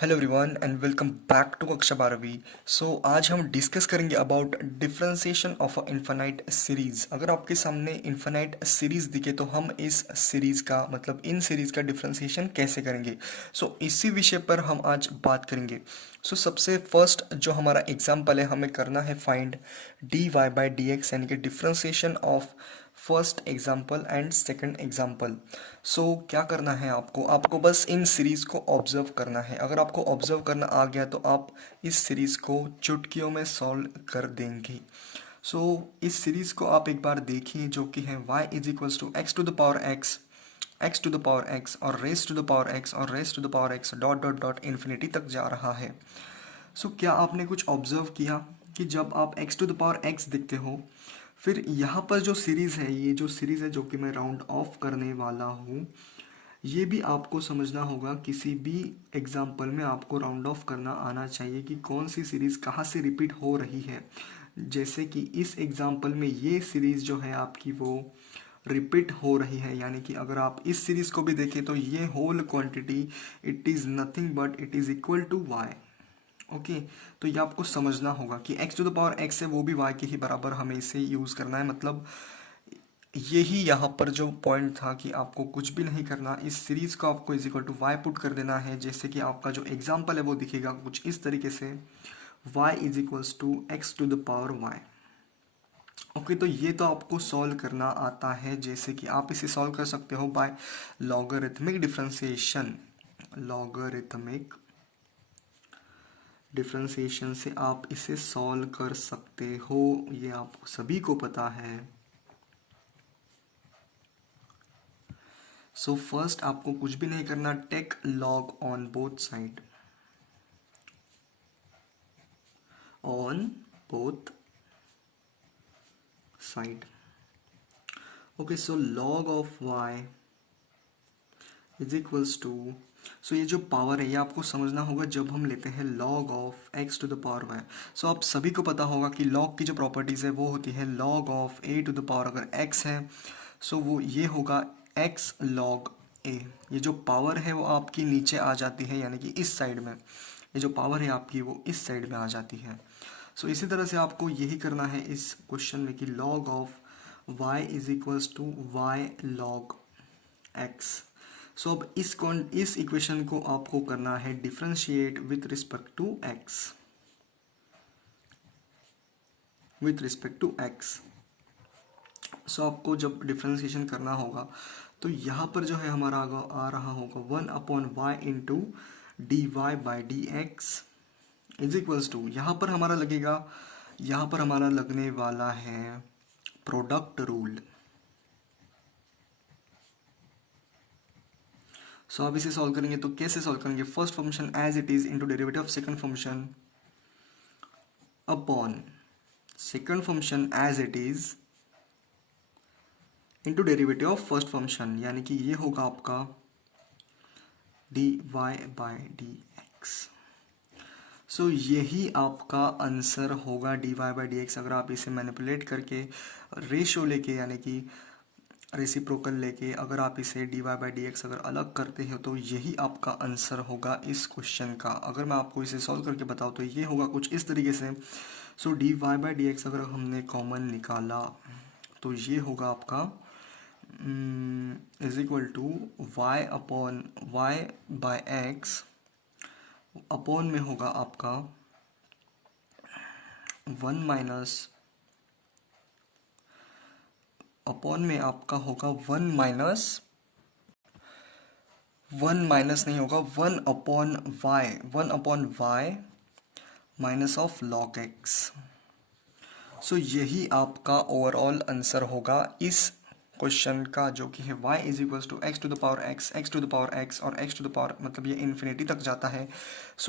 Hello everyone and welcome back to कक्षा 12वीं। आज हम डिस्कस करेंगे about differentiation of a infinite series. अगर आपके सामने इनफाइनाइट सीरीज दिखे तो हम इस सीरीज का मतलब इन सीरीज का डिफरेंशिएशन कैसे करेंगे। इसी विषय पर हम आज बात करेंगे। सबसे फर्स्ट जो हमारा एग्जाम्पल है, हमें करना है find d y by d x, यानी कि differentiation of first example and second example. क्या करना है आपको आपको बस इन सीरीज को ऑब्जर्व करना है। अगर आपको ऑब्जर्व करना आ गया तो आप इस सीरीज को चुटकियों में सॉल्व कर देंगे। इस सीरीज को आप एक बार देखिए, जो कि है y is equals to x to the power x, x to the power x और raise to the power x और raise to the power x dot dot dot infinity तक जा रहा है। क्या आपने कुछ ऑब्जर्व किया कि जब आप x to the power x देखते हो, फिर यहाँ पर जो सीरीज़ है, ये जो सीरीज़ है जो कि मैं राउंड ऑफ करने वाला हूँ, ये भी आपको समझना होगा। किसी भी एग्जाम्पल में आपको राउंड ऑफ करना आना चाहिए कि कौन सी सीरीज़ कहाँ से रिपीट हो रही है। जैसे कि इस एग्जाम्पल में ये सीरीज़ जो है आपकी वो रिपीट हो रही है, यानी कि अगर आप इस सीरीज़ को भी देखें तो ये whole quantity it is nothing but it is equal to y. Okay, तो ये आपको समझना होगा कि x to the power x है वो भी y के ही बराबर हमें इसे यूज़ करना है। मतलब यही यहाँ पर जो पॉइंट था कि आपको कुछ भी नहीं करना, इस सीरीज को आपको is equal to y put कर देना है। जैसे कि आपका जो एग्जाम्पल है वो दिखेगा कुछ इस तरीके से, y is equals to x to the power y। Okay, तो ये तो आपको सॉल्व करना आता है। जैसे कि आप इसे सॉल्व कर सकते हो by logarithmic differentiation. Logarithmic differentiation से आप इसे सॉल्व कर सकते हो, ये आप सभी को पता है। फर्स्ट आपको कुछ भी नहीं करना, take log on both side, on both side. Okay, log of y is equals to, ये जो पावर है ये आपको समझना होगा जब हम लेते हैं log of x to the power y। आप सभी को पता होगा कि log की जो प्रॉपर्टीज़ है वो होती है log of a to the power, अगर x है वो ये होगा x log a। ये जो पावर है वो आपकी नीचे आ जाती है, यानी कि इस साइड में ये जो पावर है आपकी वो इस साइड में आ जाती है। इसी तरह से आपको यही करना है इस क्वेश्चन में कि log of y is equals to y log x। अब इस इक्वेशन को आपको करना है differentiate with respect to x, with respect to x। आपको जब डिफरेंशिएशन करना होगा तो यहाँ पर जो है हमारा आ रहा होगा 1/y into d y by d x is equals to, यहाँ पर हमारा लगेगा, यहाँ पर हमारा लगने वाला है प्रोडक्ट रूल। आप इसे सॉल्व करेंगे तो कैसे सॉल्व करेंगे, first function as it is into derivative of second function upon second function as it is into derivative of first function, यानी कि ये होगा आपका d y by d x. यही आपका आंसर होगा d y by d x. अगर आप इसे मैनिपुलेट करके रेशो लेके, यानी कि रेसिप्रोकल लेके अगर आप इसे d y by d x अगर अलग करते हो तो यही आपका आंसर होगा इस क्वेश्चन का। अगर मैं आपको इसे सॉल्व करके बताऊँ तो ये होगा कुछ इस तरीके से। D y by d x अगर हमने कॉमन निकाला तो ये होगा आपका is equal to y upon y by x, upon में होगा आपका 1 माइनस, अपॉन में आपका होगा 1 माइनस नहीं होगा, 1 upon y minus of log x. यही आपका ओवरऑल आंसर होगा इस क्वेश्चन का, जो कि है y is equals to x to the power x, x to the power x और x टू द पावर मतलब ये इन्फिनिटी तक जाता है।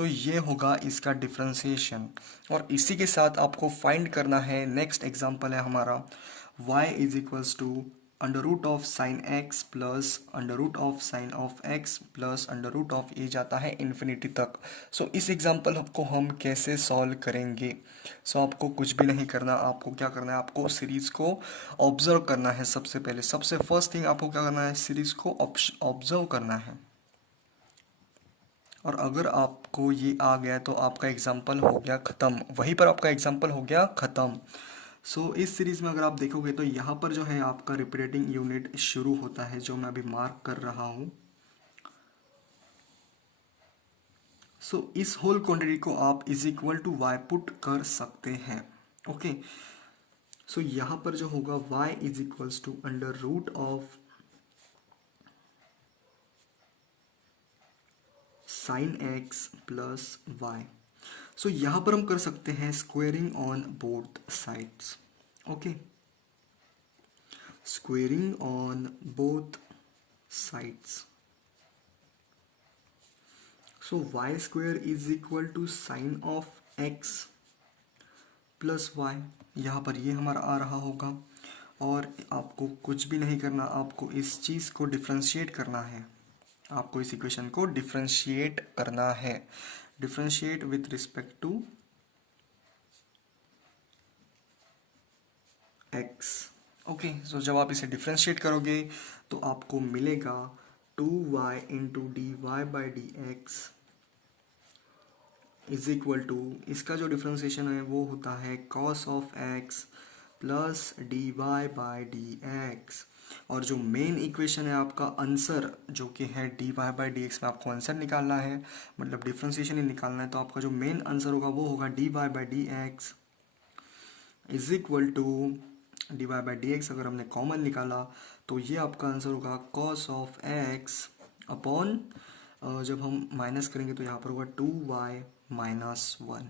ये होगा इसका डिफरेंशिएशन। और इसी के साथ आपको फाइंड करना है, नेक्स्ट एग्जांपल है हमारा y is equals to under root of sine x plus under root of sine of x plus under root of a जाता है इन्फिनिटी तक। इस एग्जाम्पल को हम कैसे सॉल्व करेंगे। आपको कुछ भी नहीं करना, आपको क्या करना है, आपको सीरीज को ऑब्जर्व करना है। सबसे पहले सबसे फर्स्ट थिंग आपको क्या करना है, सीरीज को ऑब्जर्व करना है। और अगर आपको ये आ गया तो आपका एग्जाम्पल हो गया ख़त्म, वहीं पर आपका एग्जाम्पल हो गया ख़त्म। सो इस सीरीज़ में अगर आप देखोगे तो यहाँ पर जो है आपका रिपीटिंग यूनिट शुरू होता है, जो मैं अभी मार्क कर रहा हूँ। सो इस होल क्वांटिटी को आप is equal to y put कर सकते हैं। ओके, सो यहाँ पर जो होगा y is equals to under root of sine x plus y. So यहाँ पर हम कर सकते हैं squaring on both sides. Okay, squaring on both sides. So y square is equal to sine of x plus y, यहाँ पर ये हमारा आ रहा होगा। और आपको कुछ भी नहीं करना, आपको इस चीज़ को डिफ्रेंशिएट करना है, आपको इस इक्वेशन को डिफ्रेंशिएट करना है, differentiate with respect to x. Okay, so जब आप इसे डिफ्रेंशिएट करोगे तो आपको मिलेगा 2y into d y by d x is equal to, इसका जो डिफ्रेंशिएशन है वो होता है cos of x plus d y by d x. और जो मेन इक्वेशन है आपका आंसर जो कि है d y by d x में आपको आंसर निकालना है, मतलब डिफ्रेंशिएशन ही निकालना है, तो आपका जो मेन आंसर होगा वो होगा d y by d x is equal to d y by d x. अगर हमने कॉमन निकाला तो ये आपका आंसर होगा कॉस ऑफ एक्स अपॉन, जब हम माइनस करेंगे तो यहाँ पर होगा 2y माइनस 1।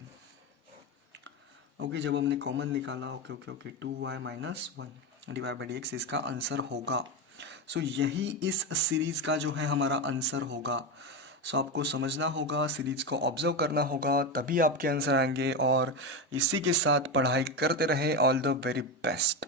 ओके, जब हमने कॉमन निकाला, okay okay okay, 2y minus 1 divide by d x इसका आंसर होगा। सो यही इस सीरीज़ का जो है हमारा आंसर होगा। सो आपको समझना होगा, सीरीज़ को ऑब्जर्व करना होगा, तभी आपके आंसर आएंगे। और इसी के साथ पढ़ाई करते रहे। All the very best.